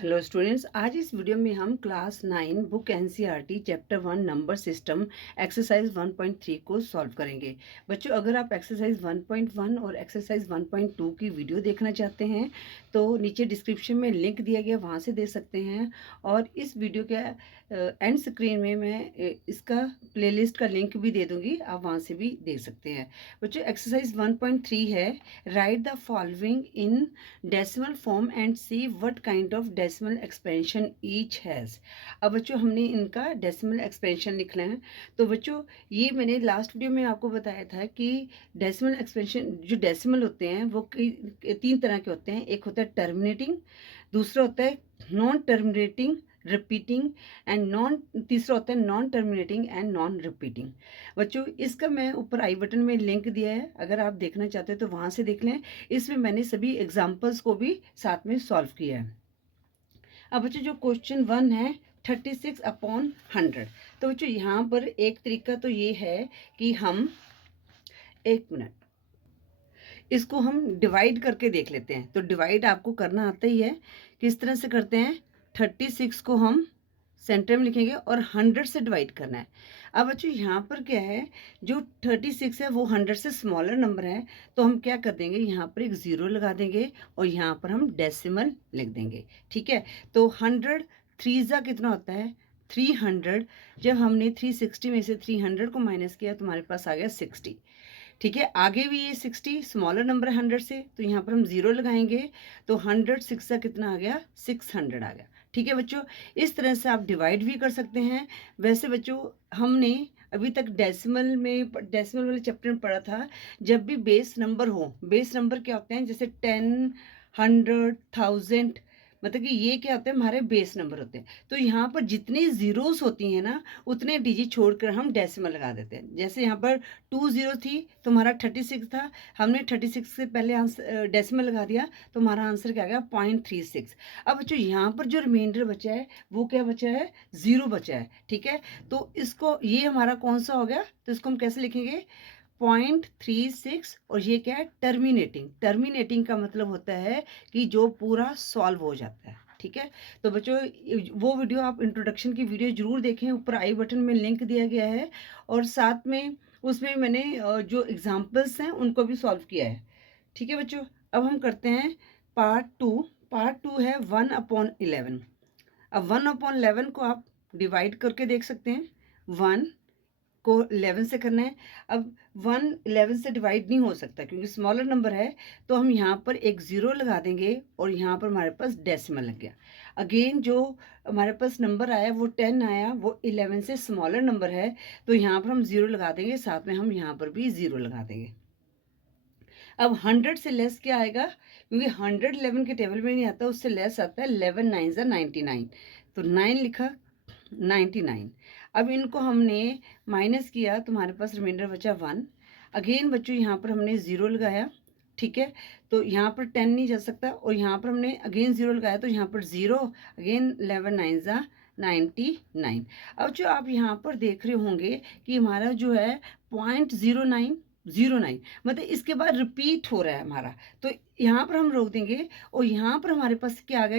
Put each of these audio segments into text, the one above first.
Hello students, आज इस video में हम class 9 book NCERT chapter 1 number system exercise 1.3 को सॉल्व करेंगे। बच्चों, अगर आप एक्सरसाइज 1.1 और एक्सरसाइज 1.2 की वीडियो देखना चाहते हैं तो नीचे डिस्क्रिप्शन में लिंक दिया गया, वहां से दे सकते हैं। और इस वीडियो के एंड स्क्रीन में मैं इसका प्लेलिस्ट का लिंक भी दे दूंगी, आप वहां से भी देख सकते हैं। बच्चों, एक्सरसाइज 1.3 है, right the following in decimal form and see what kind of decimal expansion each has. अब बच्चों, हमने इनका डेसिमल एक्सपेंशन लिखना है। तो बच्चों, ये मैंने लास्ट वीडियो में आपको बताया था कि डेसिमल एक्सपेंशन जो डेसिमल होते हैं वो तीन तरह के होते हैं। एक होता है टर्मिनेटिंग, दूसरा होता है नॉन टर्मिनेटिंग रिपीटिंग एंड तीसरा होता है non terminating and non repeating. बच्चों, इसका मैं ऊपर आई बटन में लिंक दिया है, अगर आप देखना चाहते हो तो वहां से देख लें। इसमें मैंने सभी एग्जाम्पल्स को भी साथ में सॉल्व किया है। अब बच्चों, जो क्वेश्चन 1 है 36/100। तो बच्चों, यहाँ पर एक तरीका तो ये है कि हम एक मिनट इसको हम डिवाइड करके देख लेते हैं। तो डिवाइड आपको करना आता ही है। किस तरह से करते हैं? 36 को हम सेंटर में लिखेंगे और 100 से डिवाइड करना है। अब बच्चों, यहाँ पर क्या है, जो 36 है वो 100 से स्मॉलर नंबर है, तो हम क्या कर देंगे, यहाँ पर एक ज़ीरो लगा देंगे और यहाँ पर हम डेसिमल लिख देंगे। ठीक है, तो 100 3 जा कितना होता है 300। जब हमने 360 में से 300 को माइनस किया तो हमारे पास आ गया 60। ठीक है, आगे भी ये 60 स्मॉलर नंबर है 100 से, तो यहाँ पर हम जीरो लगाएंगे तो 106 का कितना आ गया 600 आ गया। ठीक है बच्चों, इस तरह से आप डिवाइड भी कर सकते हैं। वैसे बच्चों, हमने अभी तक डेसिमल वाले चैप्टर में पढ़ा था, जब भी बेस नंबर हो, बेस नंबर क्या होते हैं, जैसे 10 100 1000, मतलब कि ये क्या होते हैं, हमारे बेस नंबर होते हैं। तो यहाँ पर जितनी जीरोस होती हैं ना, उतने डिजिट छोड़कर हम डेसिमल लगा देते हैं। जैसे यहाँ पर 20 थी तो हमारा 36 था, हमने 36 से पहले आंसर डेसिमल लगा दिया तो हमारा आंसर क्या आ गया 0.36। अब बच्चों, यहाँ पर जो रिमाइंडर बचा है वो क्या बचा है, जीरो बचा है। ठीक है, तो इसको, ये हमारा कौन सा हो गया, तो इसको हम कैसे लिखेंगे 0.36। और ये क्या है, टर्मिनेटिंग। टर्मिनेटिंग का मतलब होता है कि जो पूरा सॉल्व हो जाता है। ठीक है, तो बच्चों, वो वीडियो आप इंट्रोडक्शन की वीडियो जरूर देखें, ऊपर आई बटन में लिंक दिया गया है। और साथ में उसमें मैंने जो एग्जाम्पल्स हैं उनको भी सॉल्व किया है। ठीक है बच्चों, अब हम करते हैं पार्ट 2। पार्ट 2 है 1/11। अब 1/11 को आप डिवाइड करके देख सकते हैं। 1 को 11 से करना है। अब 1 11 से डिवाइड नहीं हो सकता क्योंकि स्मॉलर नंबर है, तो हम यहाँ पर एक ज़ीरो लगा देंगे और यहाँ पर हमारे पास डेसिमल लग गया। अगेन जो हमारे पास नंबर आया वो 10 आया, वो 11 से स्मॉलर नंबर है, तो यहाँ पर हम ज़ीरो लगा देंगे, साथ में हम यहाँ पर भी ज़ीरो लगा देंगे। अब 100 से लेस क्या आएगा, क्योंकि 100 11 के टेबल में नहीं आता, उससे लेस आता है 11 9 99। तो 9 लिखा 99। अब इनको हमने माइनस किया तो हमारे पास रिमाइंडर बचा 1। अगेन बच्चों, यहाँ पर हमने ज़ीरो लगाया। ठीक है, तो यहाँ पर 10 नहीं जा सकता और यहाँ पर हमने अगेन ज़ीरो लगाया, तो यहाँ पर ज़ीरो, अगेन 11 9 99। अब जो आप यहाँ पर देख रहे होंगे कि हमारा जो है 0.0909, मतलब इसके बाद रिपीट हो रहा है हमारा, तो यहाँ पर हम रोक देंगे और यहाँ पर हमारे पास क्या आ गया,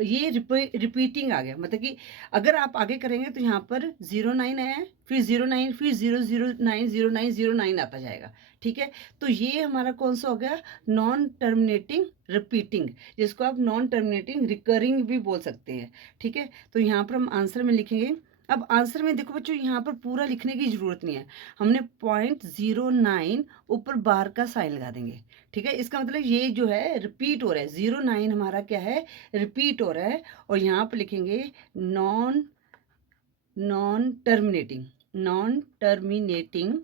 ये रिपीटिंग आ गया। मतलब कि अगर आप आगे करेंगे तो यहाँ पर 09 आया है, फिर 09, फिर 0090909 आता जाएगा। ठीक है, तो ये हमारा कौन सा हो गया, नॉन टर्मिनेटिंग रिपीटिंग, जिसको आप नॉन टर्मिनेटिंग रिकरिंग भी बोल सकते हैं। ठीक है, तो यहाँ पर हम आंसर में लिखेंगे। अब आंसर में देखो बच्चों, यहाँ पर पूरा लिखने की जरूरत नहीं है, हमने 0.09 ऊपर बार का साइन लगा देंगे। ठीक है, इसका मतलब ये जो है रिपीट हो रहा है, 09 हमारा क्या है, रिपीट हो रहा है। और यहाँ पर लिखेंगे non non terminating, non terminating,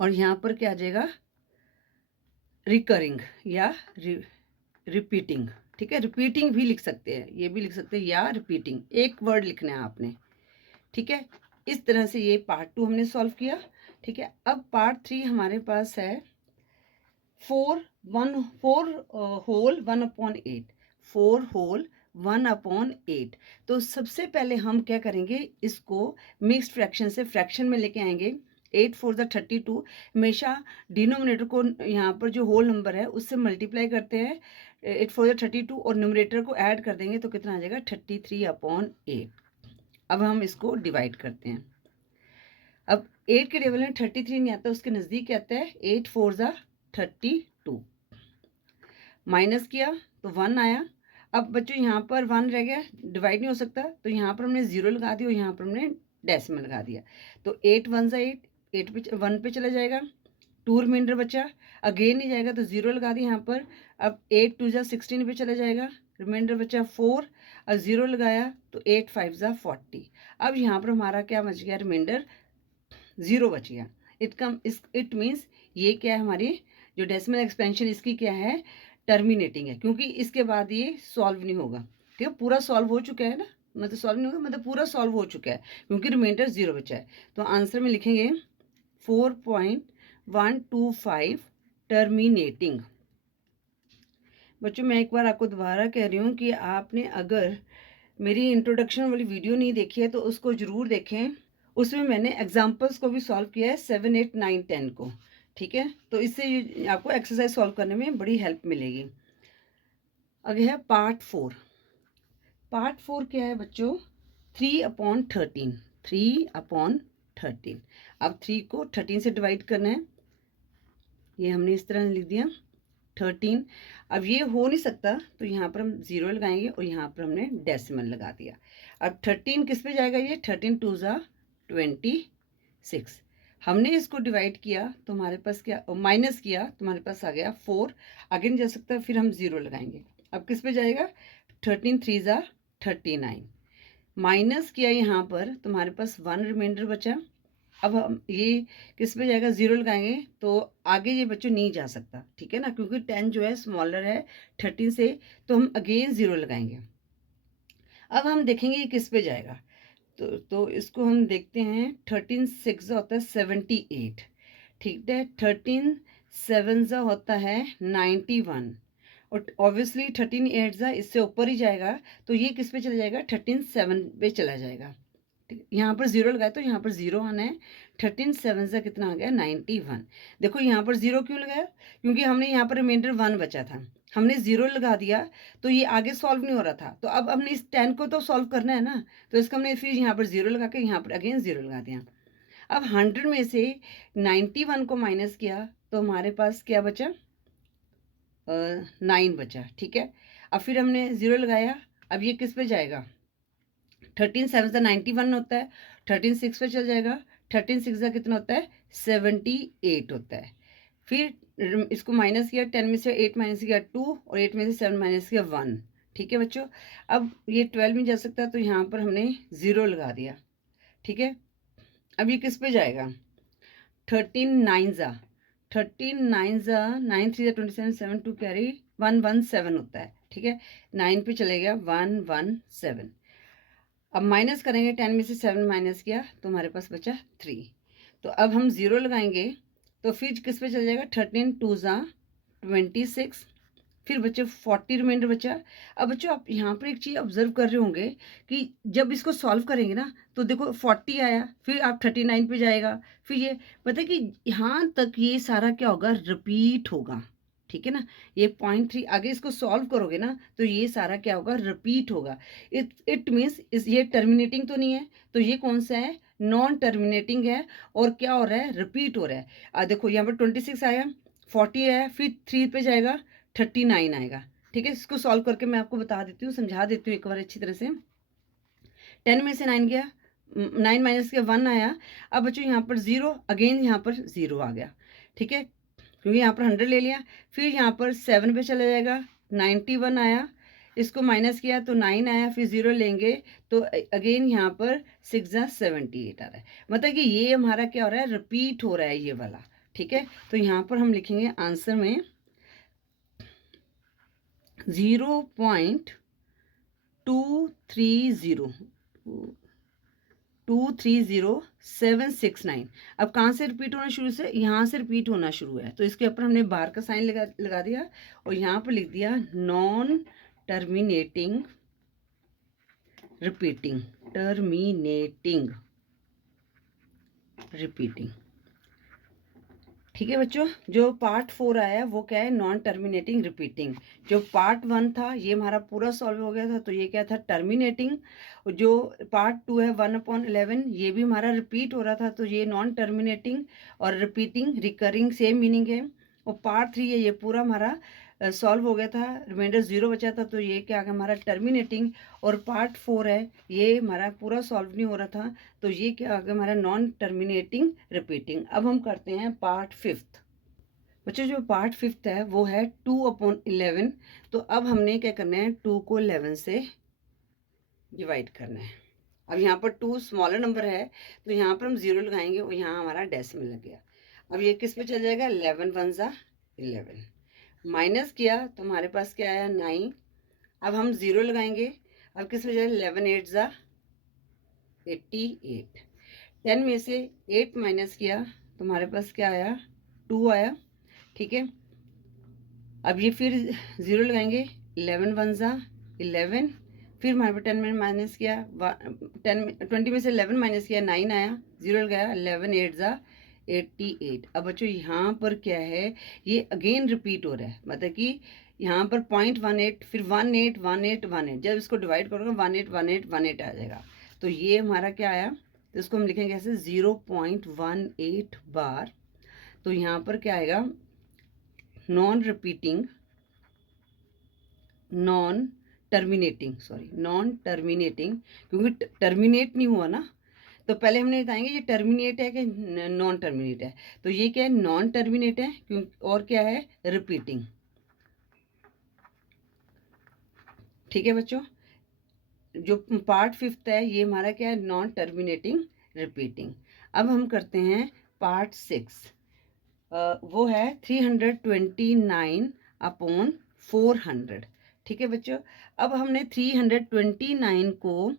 और यहाँ पर क्या आ जाएगा, रिकरिंग या रिपीटिंग। ठीक है, रिपीटिंग भी लिख सकते हैं, ये भी लिख सकते हैं, या रिपीटिंग, एक वर्ड लिखना है आपने। ठीक है, इस तरह से ये पार्ट 2 हमने सॉल्व किया। ठीक है, अब पार्ट 3 हमारे पास है 4 होल 1/8, 4 होल 1/8। तो सबसे पहले हम क्या करेंगे, इसको मिक्स्ड फ्रैक्शन से फ्रैक्शन में लेके आएंगे। 8 4 ज़ा 32। हमेशा डिनोमिनेटर को यहाँ पर जो होल नंबर है उससे मल्टीप्लाई करते हैं, 8 4 ज़ा 32, और न्यूमरेटर को ऐड कर देंगे तो कितना आ जाएगा 33/8। अब हम इसको डिवाइड करते हैं। अब 8 के टेबल में 33 नहीं आता, उसके नज़दीक आता है 8 4 ज़ा 32। माइनस किया तो 1 आया। अब बच्चों यहाँ पर 1 रह गया, डिवाइड नहीं हो सकता, तो यहाँ पर हमने 0 लगा दिया और यहाँ पर हमने डेसिमल लगा दिया। तो 8 1 ज़ा 8, 8 पे 1 पे चला जाएगा, 2 रिमाइंडर बचा, अगेन नहीं जाएगा तो 0 लगा दिया यहाँ पर। अब 8 2 ज़ा 16 पे चला जाएगा, रिमाइंडर बचा 4, और 0 लगाया तो 8 5 ज़ा 40। अब यहाँ पर हमारा क्या बच गया, रिमाइंडर 0 बच गया। इट मीन्स ये क्या है, हमारी जो डेसिमल एक्सपेंशन इसकी क्या है, टर्मिनेटिंग है, क्योंकि इसके बाद ये सॉल्व नहीं होगा। ठीक है, पूरा सॉल्व हो चुका है ना, मतलब सॉल्व नहीं होगा, मतलब पूरा सॉल्व हो चुका है क्योंकि रिमाइंडर 0 बचा है। तो आंसर में लिखेंगे 4.125 टर्मिनेटिंग। बच्चों मैं एक बार आपको दोबारा कह रही हूँ कि आपने अगर मेरी इंट्रोडक्शन वाली वीडियो नहीं देखी है तो उसको ज़रूर देखें। उसमें मैंने एग्जाम्पल्स को भी सॉल्व किया है 7 8 9 10 को। ठीक है, तो इससे आपको एक्सरसाइज सॉल्व करने में बड़ी हेल्प मिलेगी। आगे है पार्ट 4। पार्ट 4 क्या है बच्चों, 3/13। 3/13। अब 3 को 13 से डिवाइड करना है, ये हमने इस तरह लिख दिया 13। अब ये हो नहीं सकता तो यहाँ पर हम 0 लगाएंगे और यहाँ पर हमने डेसिमल लगा दिया। अब 13 किस पे जाएगा, ये 13 2 ज़ा 26। हमने इसको डिवाइड किया तो हमारे पास क्या, माइनस किया तो हमारे पास आ गया 4, आगे नहीं जा सकता, फिर हम 0 लगाएंगे। अब किस पे जाएगा, 13 3 ज़ा 39। माइनस किया यहाँ पर तो हमारे पास 1 रिमाइंडर बचा। अब हम ये किस पे जाएगा, 0 लगाएंगे तो आगे ये बच्चों नहीं जा सकता, ठीक है ना, क्योंकि 10 जो है स्मॉलर है 13 से, तो हम अगेन 0 लगाएंगे। अब हम देखेंगे ये किस पे जाएगा, तो इसको हम देखते हैं। 13 6 होता है 78, ठीक है, 13 7 होता है 91, और ऑब्वियसली 13 8 इससे ऊपर ही जाएगा, तो ये किस पे चला जाएगा, 13 7 पे चला जाएगा। यहाँ पर 0 लगाया तो यहाँ पर 0 आना है। 13 7 से कितना आ गया, 91। देखो यहाँ पर 0 क्यों लगाया, क्योंकि हमने यहाँ पर रिमाइंडर 1 बचा था, हमने 0 लगा दिया तो ये आगे सॉल्व नहीं हो रहा था, तो अब हमने इस 10 को तो सॉल्व करना है ना, तो इसका हमने फिर यहाँ पर 0 लगा के यहाँ पर अगेन 0 लगा दिया। अब 100 में से 91 को माइनस किया तो हमारे पास क्या बचा, 9 बचा। ठीक है, अब फिर हमने 0 लगाया, अब ये किस पे जाएगा, 13 7 से 91 होता है, 13 6 पे चल जाएगा, 13 6 का कितना होता है, 78 होता है। फिर इसको माइनस किया, 10 में से 8 माइनस किया 2, और 8 में से 7 माइनस किया 1। ठीक है बच्चों, अब ये 12 में जा सकता है तो यहाँ पर हमने 0 लगा दिया। ठीक है, अब ये किस पे जाएगा, 13 9 ज़ा 13 9 ज़ा 9 3 27 7 2 कैरी 117 होता है। ठीक है, 9 पे चलेगा 117। अब माइनस करेंगे, 10 में से 7 माइनस किया तो हमारे पास बचा 3। तो अब हम 0 लगाएंगे तो फिर किस पे चल जाएगा, 13 2 ज़ा 26, फिर बच्चे 40 रिमाइंडर बचा। अब बच्चों आप यहाँ पर एक चीज़ ऑब्जर्व कर रहे होंगे कि जब इसको सॉल्व करेंगे ना तो देखो 40 आया, फिर आप 39 पे जाएगा, फिर ये पता है कि यहाँ तक ये सारा क्या होगा, रिपीट होगा। ठीक है ना, ये 0.3 आगे इसको सॉल्व करोगे ना तो ये सारा क्या होगा, रिपीट होगा। इट मीन्स ये टर्मिनेटिंग तो नहीं है, तो ये कौन सा है, नॉन टर्मिनेटिंग है, और क्या हो रहा है, रिपीट हो रहा है। देखो यहाँ पर 26 आया, 40 आया, फिर 3 पे जाएगा 39 आएगा। ठीक है, इसको सॉल्व करके मैं आपको बता देती हूँ, समझा देती हूँ एक बार अच्छी तरह से। 10 में से 9 गया, 9 माइनस किया 1 आया। अब बच्चों यहाँ पर 0, अगेन यहाँ पर 0 आ गया। ठीक है, क्योंकि यहाँ पर 100 ले लिया, फिर यहाँ पर 7 पे चला जाएगा, 91 आया, इसको माइनस किया तो 9 आया, फिर 0 लेंगे तो अगेन यहाँ पर 6 ज़ा 78 आ रहा है। मतलब कि ये हमारा क्या हो रहा है, रिपीट हो रहा है ये वाला। ठीक है, तो यहाँ पर हम लिखेंगे आंसर में 0.230769। अब कहाँ से रिपीट होना शुरू से, यहाँ से रिपीट होना शुरू है, तो इसके ऊपर हमने बार का साइन लगा दिया और यहाँ पर लिख दिया non terminating repeating, terminating repeating. ठीक है बच्चों, जो पार्ट 4 आया वो क्या है, नॉन टर्मिनेटिंग रिपीटिंग। जो पार्ट 1 था ये हमारा पूरा सॉल्व हो गया था, तो ये क्या था, टर्मिनेटिंग। जो पार्ट 2 है 1/11 ये भी हमारा रिपीट हो रहा था, तो ये नॉन टर्मिनेटिंग और रिपीटिंग रिकरिंग सेम मीनिंग है। और पार्ट 3 है ये पूरा हमारा सॉल्व हो गया था, रिमाइंडर 0 बचा था, तो ये क्या आ गया हमारा टर्मिनेटिंग। और पार्ट 4 है ये हमारा पूरा सॉल्व नहीं हो रहा था, तो ये क्या आ गया हमारा नॉन टर्मिनेटिंग रिपीटिंग। अब हम करते हैं पार्ट 5। बच्चों जो पार्ट 5 है वो है 2/11। तो अब हमने क्या करना है, 2 को 11 से डिवाइड करना है। अब यहाँ पर 2 स्मॉलर नंबर है, तो यहाँ पर हम 0 लगाएंगे और यहाँ हमारा डेसिमल लग गया। अब ये किस पे चल जाएगा, 11 1 ज़ा 11, माइनस किया तो हमारे पास क्या आया 9। अब हम 0 लगाएंगे, अब किस पे जाएगा, 11 8 ज़ा 88। 10 में से 8 माइनस किया तो हमारे पास क्या आया, 2 आया। ठीक है, अब ये फिर 0 लगाएंगे, 11 1 ज़ा 11, फिर हमारे पास 10 में माइनस किया, 20 में से 11 माइनस किया 9 आया, 0 लगाया, 11 8 ज़ा 88। अब बच्चों यहाँ पर क्या है, ये अगेन रिपीट हो रहा है, मतलब कि यहाँ पर 0.18 फिर 18 18 18, जब इसको डिवाइड करोगे 18 18 18 आ जाएगा। तो ये हमारा क्या आया, तो इसको हम लिखेंगे ऐसे 0.18 बार। तो यहाँ पर क्या आएगा, नॉन रिपीटिंग नॉन टर्मिनेटिंग, क्योंकि टर्मिनेट नहीं हुआ ना, तो पहले हमने बताएंगे ये टर्मिनेट है कि नॉन टर्मिनेट है। तो ये क्या है, नॉन टर्मिनेट है, क्योंकि और क्या है, रिपीटिंग। ठीक है बच्चों, जो पार्ट 5 है ये हमारा क्या है, नॉन टर्मिनेटिंग रिपीटिंग। अब हम करते हैं पार्ट 6। वो है 329/400। ठीक है बच्चों, अब हमने 329 को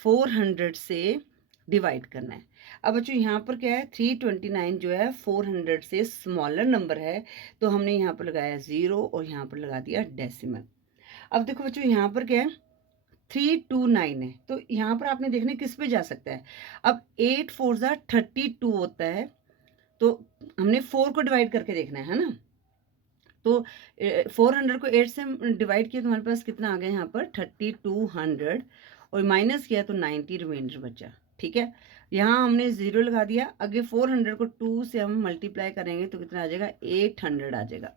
400 से डिवाइड करना है। अब बच्चों यहाँ पर क्या है, 329 जो है 400 से स्मॉलर नंबर है, तो हमने यहाँ पर लगाया 0 और यहाँ पर लगा दिया डेसिमल। अब देखो बच्चों यहाँ पर क्या है, 329 है, तो यहाँ पर आपने देखना किस पे जा सकता है। अब 8 4 ज़ा 32 होता है, तो हमने 4 को डिवाइड करके देखना है ना। तो 400 को 8 से डिवाइड किया तो हमारे पास कितना आ गया, यहाँ पर 3200, और माइनस किया तो 90 रिमाइंडर बचा। ठीक है, यहाँ हमने 0 लगा दिया, आगे 400 को 2 से हम मल्टीप्लाई करेंगे तो कितना आ जाएगा, 800 आ जाएगा।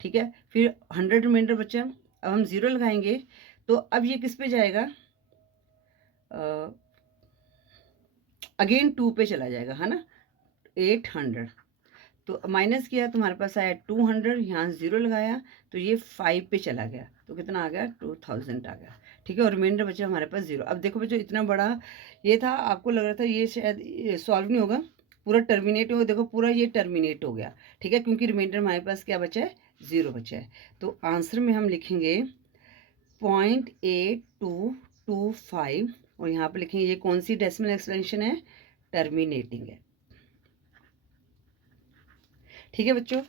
ठीक है, फिर 100 रिमाइंडर बचा, अब हम 0 लगाएंगे तो अब ये किस पे जाएगा, अगेन 2 पे चला जाएगा, है ना, 800। तो माइनस किया तो हमारे पास आया 200, यहाँ 0 लगाया तो ये 5 पे चला गया, तो कितना आ गया, 2000 आ गया। ठीक है, और रिमाइंडर बचा हमारे पास 0। अब देखो बच्चों इतना बड़ा ये था, आपको लग रहा था ये शायद सॉल्व नहीं होगा, पूरा टर्मिनेट होगा, देखो पूरा ये टर्मिनेट हो गया। ठीक है, क्योंकि रिमाइंडर हमारे पास क्या बचा है, 0 बचा है। तो आंसर में हम लिखेंगे 0.8225, और यहाँ पर लिखेंगे ये कौन सी डेसिमल एक्सपेंशन है, टर्मिनेटिंग है। ठीक है बच्चों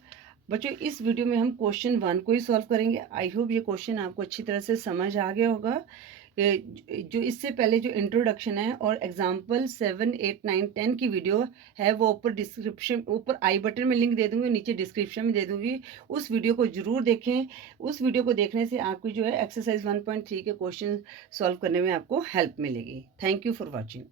इस वीडियो में हम क्वेश्चन 1 को ही सॉल्व करेंगे। आई होप ये क्वेश्चन आपको अच्छी तरह से समझ आ गया होगा। जो इससे पहले जो इंट्रोडक्शन है और एग्जाम्पल 7 8 9 10 की वीडियो है वो ऊपर डिस्क्रिप्शन, ऊपर आई बटन में लिंक दे दूँगी, नीचे डिस्क्रिप्शन में दे दूँगी, उस वीडियो को ज़रूर देखें। उस वीडियो को देखने से आपकी जो है एक्सरसाइज 1.3 के क्वेश्चन सॉल्व करने में आपको हेल्प मिलेगी। Thank you for watching.